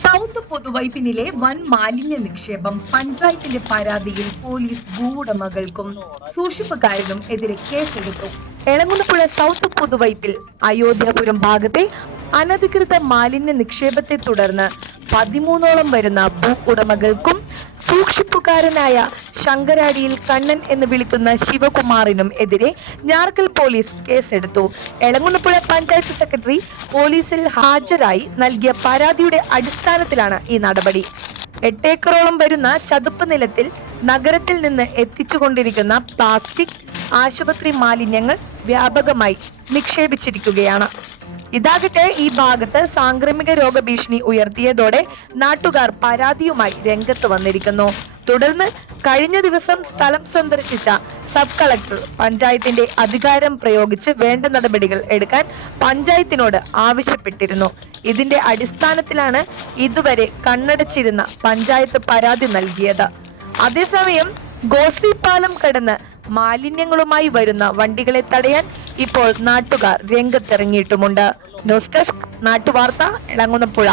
South പൊതുവൈപ്പിനിലെ വൻ മാലിന്യ നിക്ഷേപം പഞ്ചായത്തിന്റെ പരാതിയിൽ പോലീസ് ഭൂവുടമകൾക്കും സൂക്ഷിപ്പുകാരനും എതിരെ കേസെടുത്തു. എളങ്ങുന്നപ്പുഴ സൗത്ത് പൊതുവൈപ്പിൽ അയോധ്യാപുരം ഭാഗത്തെ അനധികൃത മാലിന്യ നിക്ഷേപത്തെ തുടർന്ന് 13ഓളം വരുന്ന ഭൂ ഉടമകൾക്കും സൂക്ഷിപ്പുകാരനായ ശങ്കരാടിയിൽ കണ്ണൻ എന്ന് വിളിക്കുന്ന ശിവകുമാറിനും എതിരെ ഞാർക്കൽ പോലീസ് കേസെടുത്തു. എളങ്ങുന്നപ്പുഴ പഞ്ചായത്ത് സെക്രട്ടറി പോലീസിൽ ഹാജരായി നൽകിയ പരാതിയുടെ അടിസ്ഥാനത്തിലാണ് ഈ നടപടി. 8 ഏക്കറോളം വരുന്ന ചതുപ്പ് നിലത്തിൽ നഗരത്തിൽ നിന്ന് എത്തിച്ചുകൊണ്ടിരിക്കുന്ന പ്ലാസ്റ്റിക്, ആശുപത്രി മാലിന്യങ്ങൾ വ്യാപകമായി നിക്ഷേപിച്ചിരിക്കുകയാണ്. ഇതാകട്ടെ ഈ ഭാഗത്ത് സാംക്രമിക രോഗഭീഷണി ഉയർത്തിയതോടെ നാട്ടുകാർ പരാതിയുമായി രംഗത്ത് വന്നിരിക്കുന്നു. തുടർന്ന് കഴിഞ്ഞ ദിവസം സ്ഥലം സന്ദർശിച്ച സബ് കളക്ടർ പഞ്ചായത്തിന്റെ അധികാരം പ്രയോഗിച്ച് വേണ്ട നടപടികൾ എടുക്കാൻ പഞ്ചായത്തിനോട് ആവശ്യപ്പെട്ടിരുന്നു. ഇതിന്റെ അടിസ്ഥാനത്തിലാണ് ഇതുവരെ കണ്ണടച്ചിരുന്ന പഞ്ചായത്ത് പരാതി നൽകിയത്. അതേസമയം ഗോശ്രീ പാലം കടന്ന് മാലിന്യങ്ങളുമായി വരുന്ന വണ്ടികളെ തടയാൻ ഇപ്പോൾ നാട്ടുകാർ രംഗത്തിറങ്ങിയിട്ടുമുണ്ട്. News desk നാട്ടുവാർത്ത, Elamkunnapuzha.